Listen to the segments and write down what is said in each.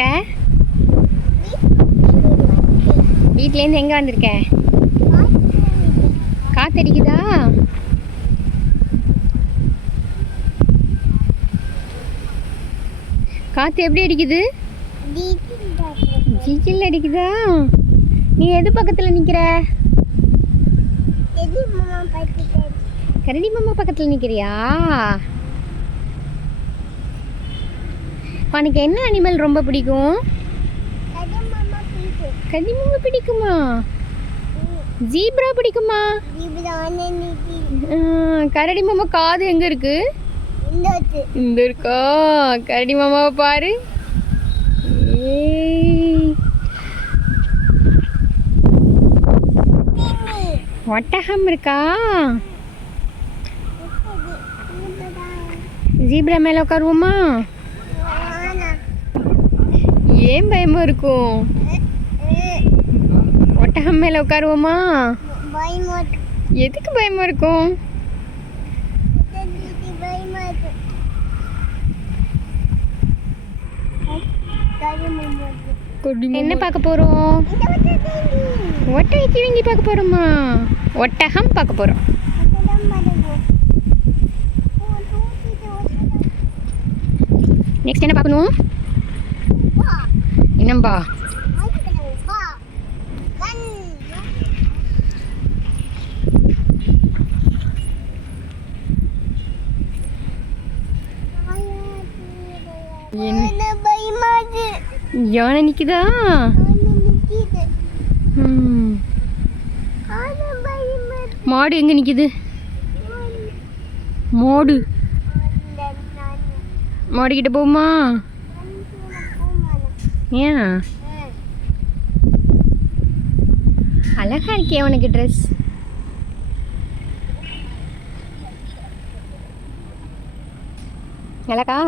இருக்க? வீட்லேருந்து எங்கே வந்திருக்க? காத்தடிக்குதா? காற்று எப்படி அடிக்குது? ஜிஜில் அடிக்குதா? நீ எது பக்கத்தில் நிற்கிற? கரடி மாமா பக்கத்தில் நிற்கிறியா? உனக்கு என்ன அனிமல் ரொம்ப பிடிக்கும்? கரடி மாமா பிடிக்குமா? ஜீப்ரா பிடிக்குமா? கரடி மாமா காது எங்க இருக்கு? இந்த இருக்கா? கரடி மாமாவை பாரு. ஒட்டகம் இருக்கா? ஜீப்ரா மேல உட்காருவோமா? ஏன் பயமா இருக்கும்? ஒட்டகம் மேல உட்காருவோமா? எதுக்கு பயமா இருக்கும்? என்ன பார்க்க போறோம்? ஒட்டகை கிழங்கி பார்க்க போறோமா? ஒட்டகம் பார்க்க போறோம். நெக்ஸ்ட் என்ன பார்க்கணும்? என்னம்பா? யானை நிக்குதா? மாடு எங்க நிக்குது? மாடு மாடு கிட்ட போகுமா? ஏன்? அழகா இருக்கே உனக்கு ட்ரெஸ். அழகா?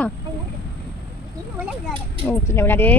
ஓ, சின்ன விளையாடு.